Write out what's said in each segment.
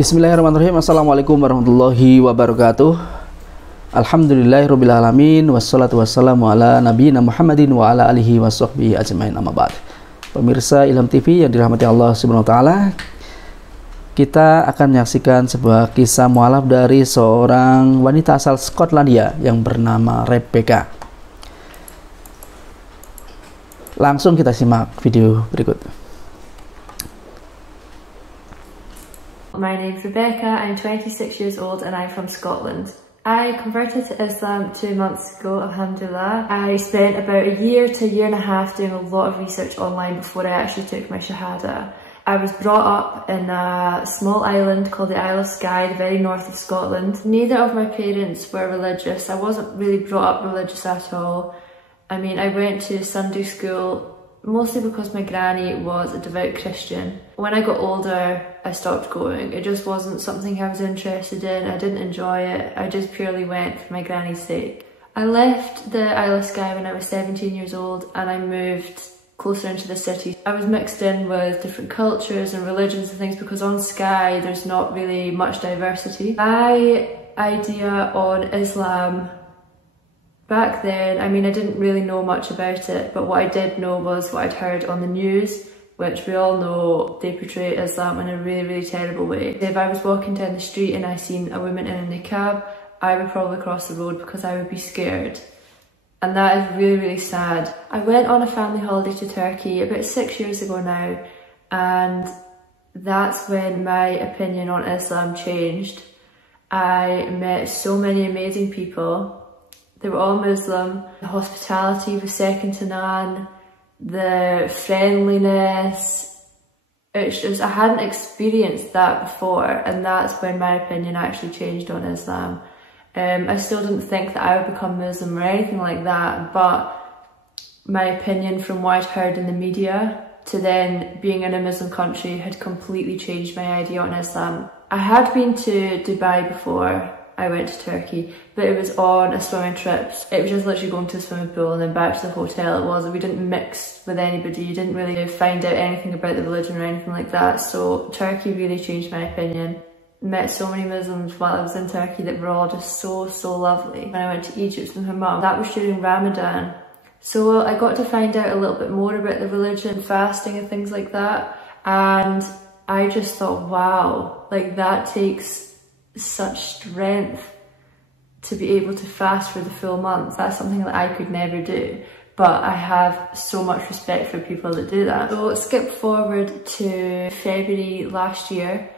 Bismillahirrahmanirrahim. Assalamualaikum warahmatullahi wabarakatuh. Alhamdulillahirrabbilalamin. Wassalatu wassalamu ala nabiyina Muhammadin wa ala alihi wa sahbihi ajmain, amma ba'd. Pemirsa Ilham TV yang dirahmati Allah Subhanahu wa taala, kita akan menyaksikan sebuah kisah mualaf dari seorang wanita asal Skotlandia yang bernama Rebecca. Langsung kita simak video berikut. My name's Rebecca, I'm 26 years old and I'm from Scotland. I converted to Islam 2 months ago, alhamdulillah. I spent about a year to a year and a half doing a lot of research online before I actually took my Shahada. I was brought up in a small island called the Isle of Skye, the very north of Scotland. Neither of my parents were religious. I wasn't really brought up religious at all. I mean, I went to Sunday school mostly because my granny was a devout Christian. When I got older, I stopped going. It just wasn't something I was interested in. I didn't enjoy it. I just purely went for my granny's sake. I left the Isle of Skye when I was 17 years old and I moved closer into the city. I was mixed in with different cultures and religions and things because on Skye there's not really much diversity. My idea on Islam back then, I mean, I didn't really know much about it, but what I did know was what I'd heard on the news, which we all know they portray Islam in a really, really terrible way. If I was walking down the street and I seen a woman in a niqab, I would probably cross the road because I would be scared. And that is really, really sad. I went on a family holiday to Turkey about 6 years ago now, and that's when my opinion on Islam changed. I met so many amazing people. They were all Muslim. The hospitality was second to none. The friendliness. It's just, I hadn't experienced that before, and that's when my opinion actually changed on Islam. I still didn't think that I would become Muslim or anything like that, but my opinion from what I'd heard in the media to then being in a Muslim country had completely changed my idea on Islam. I had been to Dubai before I went to Turkey, but it was on a swimming trip. It was just literally going to the swimming pool and then back to the hotel. We didn't mix with anybody. You didn't really find out anything about the religion or anything like that. So Turkey really changed my opinion. Met so many Muslims while I was in Turkey that were all just so lovely. When I went to Egypt with my mum, that was during Ramadan. So I got to find out a little bit more about the religion, fasting and things like that. And I just thought, wow, like that takes such strength to be able to fast for the full month. That's something that I could never do, but I have so much respect for people that do that. So skip forward to February last year.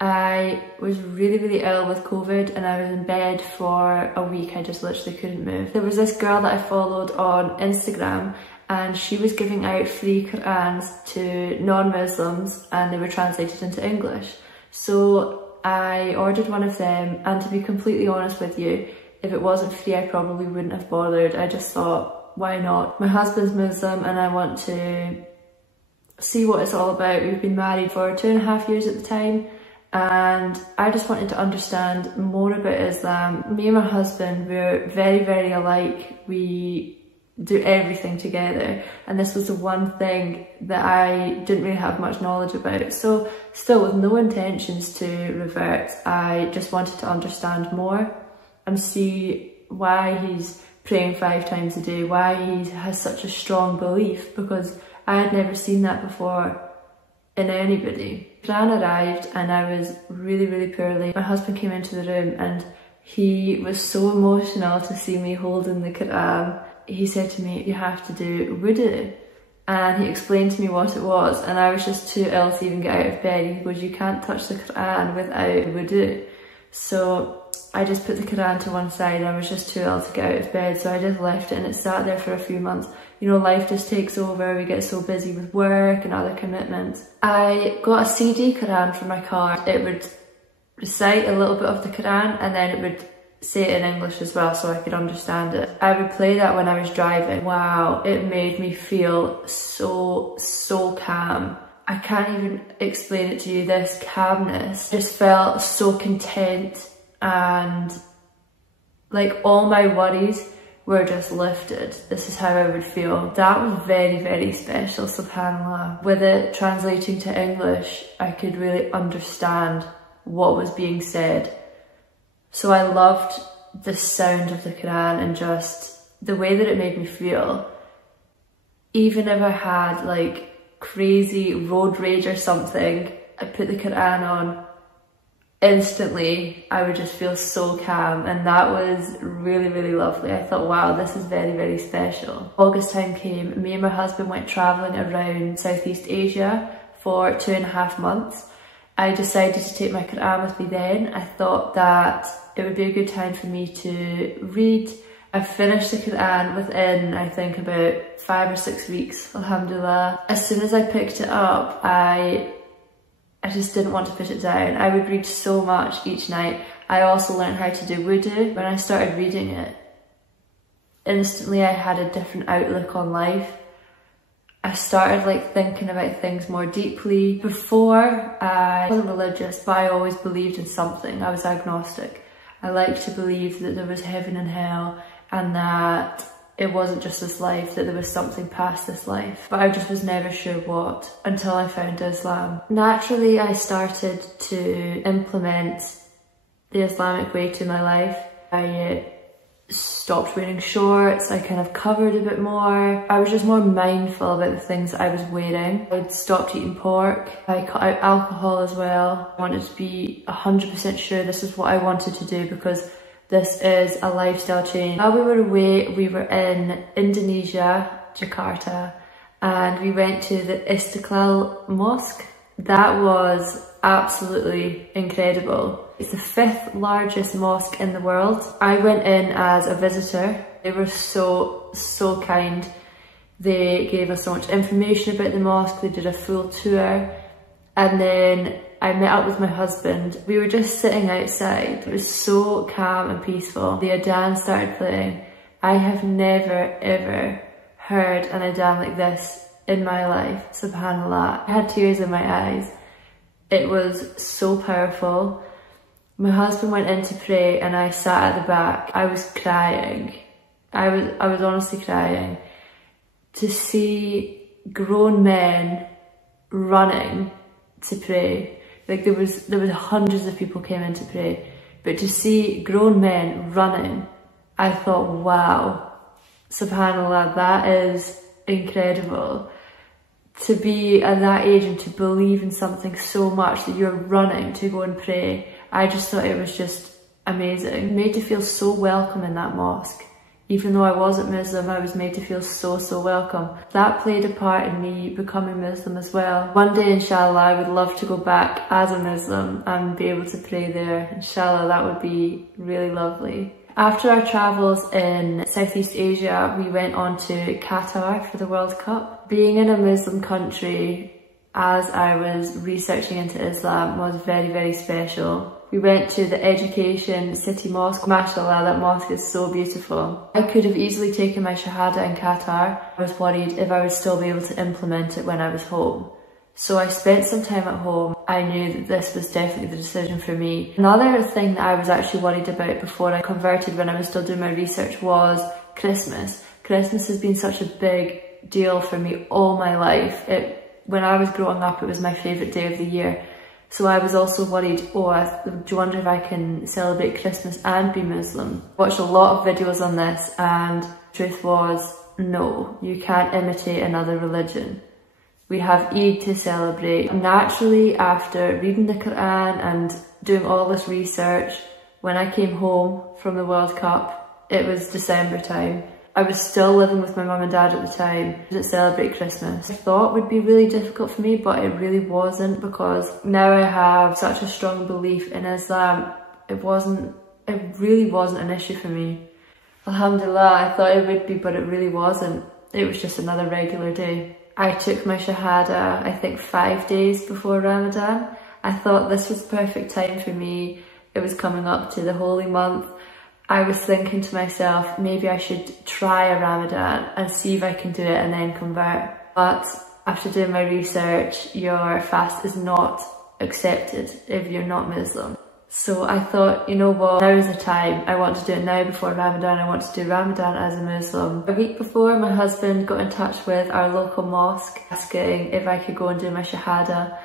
I was really ill with COVID and I was in bed for a week. I just literally couldn't move. There was this girl that I followed on Instagram and she was giving out free Qur'ans to non-Muslims and they were translated into English. So I ordered one of them, and to be completely honest with you, if it wasn't free I probably wouldn't have bothered. I just thought, why not? My husband's Muslim and I want to see what it's all about. We've been married for 2.5 years at the time and I just wanted to understand more about Islam. Me and my husband, we're very alike. We do everything together, and this was the one thing that I didn't really have much knowledge about. So still with no intentions to revert, I just wanted to understand more and see why he's praying 5 times a day, why he has such a strong belief, because I had never seen that before in anybody. Quran arrived and I was really poorly. My husband came into the room and he was so emotional to see me holding the Quran. He said to me, you have to do wudu. And he explained to me what it was, and I was just too ill to even get out of bed. He goes, you can't touch the Quran without wudu. So I just put the Quran to one side. I was just too ill to get out of bed, so I just left it and it sat there for a few months. You know, life just takes over. We get so busy with work and other commitments. I got a CD Quran for my car. It would recite a little bit of the Quran and then it would say it in English as well so I could understand it. I would play that when I was driving. Wow, it made me feel so calm. I can't even explain it to you, this calmness. I just felt so content and like all my worries were just lifted. This is how I would feel. That was very special, subhanAllah. With it translating to English, I could really understand what was being said. So I loved the sound of the Quran and just the way that it made me feel. Even if I had like crazy road rage or something, I put the Quran on, instantly I would just feel so calm, and that was really, really lovely. I thought, wow, this is very, very special. August time came, me and my husband went travelling around Southeast Asia for 2.5 months. I decided to take my Quran with me then. I thought that it would be a good time for me to read. I finished the Quran within, I think, about 5 or 6 weeks, alhamdulillah. As soon as I picked it up, I just didn't want to put it down. I would read so much each night. I also learned how to do wudu. When I started reading it, instantly I had a different outlook on life. I started like thinking about things more deeply. Before, I wasn't religious, but I always believed in something. I was agnostic. I liked to believe that there was heaven and hell, and that it wasn't just this life, that there was something past this life. But I just was never sure what, until I found Islam. Naturally, I started to implement the Islamic way to my life. I stopped wearing shorts, I kind of covered a bit more. I was just more mindful about the things that I was wearing. I'd stopped eating pork. I cut out alcohol as well. I wanted to be 100% sure this is what I wanted to do, because this is a lifestyle change. While we were away, we were in Indonesia, Jakarta, and we went to the Istiqlal Mosque. That was absolutely incredible. It's the 5th largest mosque in the world. I went in as a visitor. They were so kind. They gave us so much information about the mosque. They did a full tour. And then I met up with my husband. We were just sitting outside. It was so calm and peaceful. The adhan started playing. I have never ever heard an adhan like this in my life, subhanallah. I had tears in my eyes. It was so powerful. My husband went in to pray and I sat at the back. I was crying. I was honestly crying. To see grown men running to pray. Like there was hundreds of people came in to pray, but to see grown men running, I thought, wow, subhanallah, that is incredible. To be at that age and to believe in something so much that you're running to go and pray, I just thought it was just amazing. It made to feel so welcome in that mosque. Even though I wasn't Muslim, I was made to feel so welcome. That played a part in me becoming Muslim as well. One day, inshallah, I would love to go back as a Muslim and be able to pray there. Inshallah, that would be really lovely. After our travels in Southeast Asia, we went on to Qatar for the World Cup. Being in a Muslim country, as I was researching into Islam, was very special. We went to the Education City Mosque. MashaAllah, that mosque is so beautiful. I could have easily taken my Shahada in Qatar. I was worried if I would still be able to implement it when I was home. So I spent some time at home. I knew that this was definitely the decision for me. Another thing that I was actually worried about before I converted, when I was still doing my research, was Christmas. Christmas has been such a big deal for me all my life. When I was growing up, it was my favourite day of the year. So I was also worried, do you wonder if I can celebrate Christmas and be Muslim? I watched a lot of videos on this, and the truth was, no, you can't imitate another religion. We have Eid to celebrate. Naturally, after reading the Quran and doing all this research, when I came home from the World Cup, it was December time. I was still living with my mum and dad at the time to celebrate Christmas. I thought it would be really difficult for me, but it really wasn't, because now I have such a strong belief in Islam. It really wasn't an issue for me. Alhamdulillah, I thought it would be, but it really wasn't. It was just another regular day. I took my Shahada, I think 5 days before Ramadan. I thought this was the perfect time for me. It was coming up to the holy month. I was thinking to myself, maybe I should try a Ramadan and see if I can do it and then convert. But after doing my research, your fast is not accepted if you're not Muslim. So I thought, you know what, now is the time. I want to do it now before Ramadan. I want to do Ramadan as a Muslim. A week before, my husband got in touch with our local mosque asking if I could go and do my Shahada.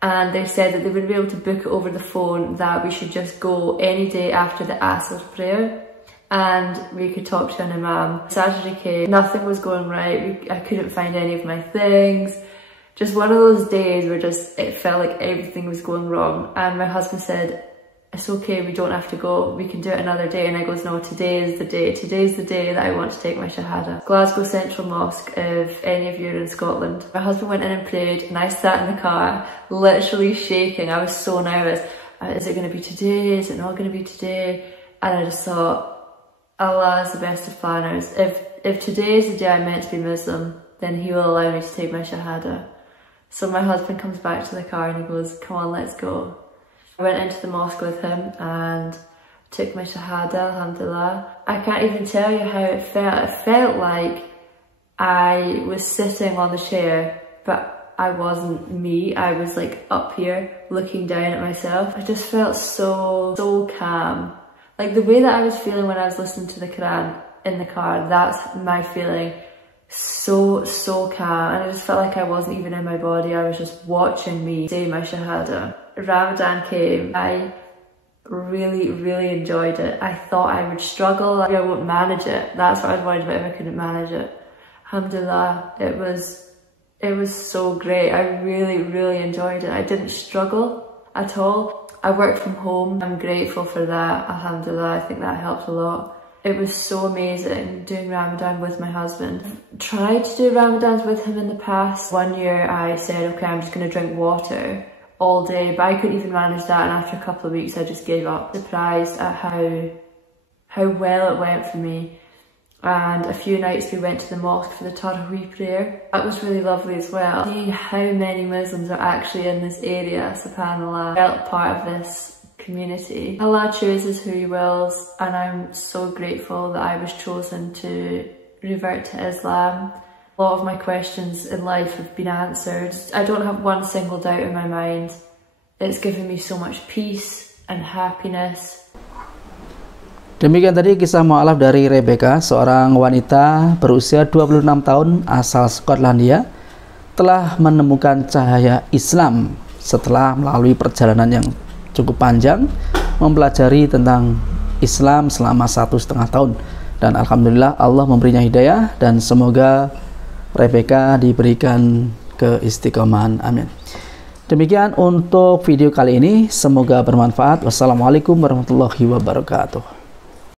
and they said that they would be able to book it over the phone, that we should just go any day after the Asr prayer and we could talk to an imam. Saturday came, nothing was going right, I couldn't find any of my things. Just one of those days where it felt like everything was going wrong, and my husband said, it's okay, we don't have to go, we can do it another day. And I goes, no, today is the day. Today's the day that I want to take my Shahada. Glasgow Central Mosque, if any of you are in Scotland. My husband went in and prayed, and I sat in the car, literally shaking. I was so nervous. Is it going to be today? Is it not going to be today? And I just thought, Allah is the best of planners. If today is the day I'm meant to be Muslim, then He will allow me to take my Shahada. So my husband comes back to the car and he goes, come on, let's go. I went into the mosque with him and took my Shahada, alhamdulillah. I can't even tell you how it felt. It felt like I was sitting on the chair, but I wasn't me. I was like up here looking down at myself. I just felt so calm. Like the way that I was feeling when I was listening to the Quran in the car, that's my feeling. So calm. And I just felt like I wasn't even in my body. I was just watching me say my Shahada. Ramadan came. I really enjoyed it. I thought I would struggle, I won't manage it. That's what I was worried about, if I couldn't manage it. Alhamdulillah, it was so great. I really enjoyed it. I didn't struggle at all. I worked from home. I'm grateful for that, alhamdulillah. I think that helped a lot. It was so amazing doing Ramadan with my husband. Tried to do Ramadans with him in the past. One year I said, okay, I'm just going to drink water all day, but I couldn't even manage that, and after a couple of weeks I just gave up. Surprised at how well it went for me. And a few nights we went to the mosque for the Taraweeh prayer. That was really lovely as well. Seeing how many Muslims are actually in this area, subhanAllah. I felt part of this community. Allah chooses who He wills, and I'm so grateful that I was chosen to revert to Islam. A lot of my questions in life have been answered. I don't have one single doubt in my mind. It's given me so much peace and happiness. Demikian tadi kisah mu'alaf dari Rebecca, seorang wanita berusia 26 tahun asal Skotlandia, telah menemukan cahaya Islam setelah melalui perjalanan yang cukup panjang mempelajari tentang Islam selama 1,5 tahun. Dan alhamdulillah Allah memberinya hidayah, dan semoga Rebecca diberikan keistiqomahan. Amin. Demikian untuk video kali ini, semoga bermanfaat. Wassalamualaikum warahmatullahi wabarakatuh.